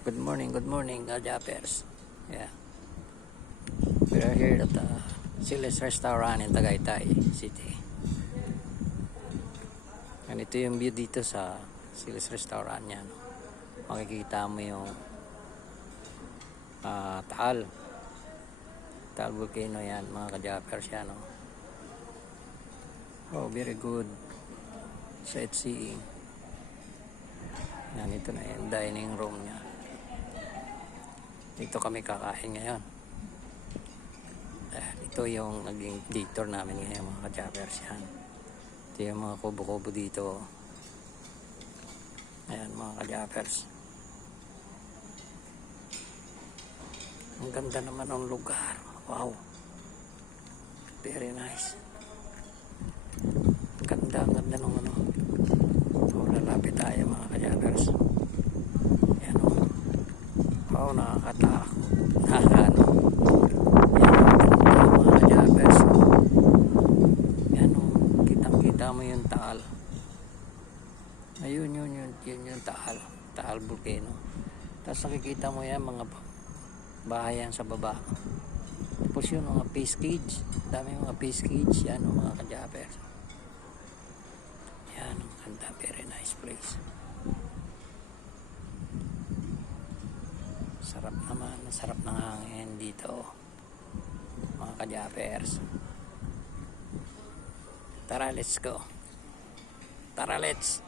Good morning, Jappers. Yeah, we are here at the Siles Restaurant in Tagaytay City. Ganito yung view dito sa Siles Restaurant yan. Makikita mo yung Taal volcano yan, mga ka-Jappers yan. Oh, very good sightseeing. Yan, ito na yung dining room niya. Dito kami kakain ngayon. Ito yung naging detour namin ngayon, mga ka-Jappers yan. Ito yung mga kubo-kubo dito. Ayan, mga ka-Jappers. Ang ganda naman ng lugar. Wow, very nice. Ang ganda ng ano. So, lalapit tayo, mga ka-Jappers. Ayan o. Wow, nakakatakot. Nakakano. Kita mo yung Taal. Ayun yung Taal volcano. Tapos nakikita mo yan mga bahay yan sa baba. Tapos yun mga fish cage. Dami mga fish cage yan mga ka-Jappers. Yan, ang ganda, very nice place. Sarap naman, sarap ng hangin dito mga ka-Jappers. Tara, let's go. Tara, let's.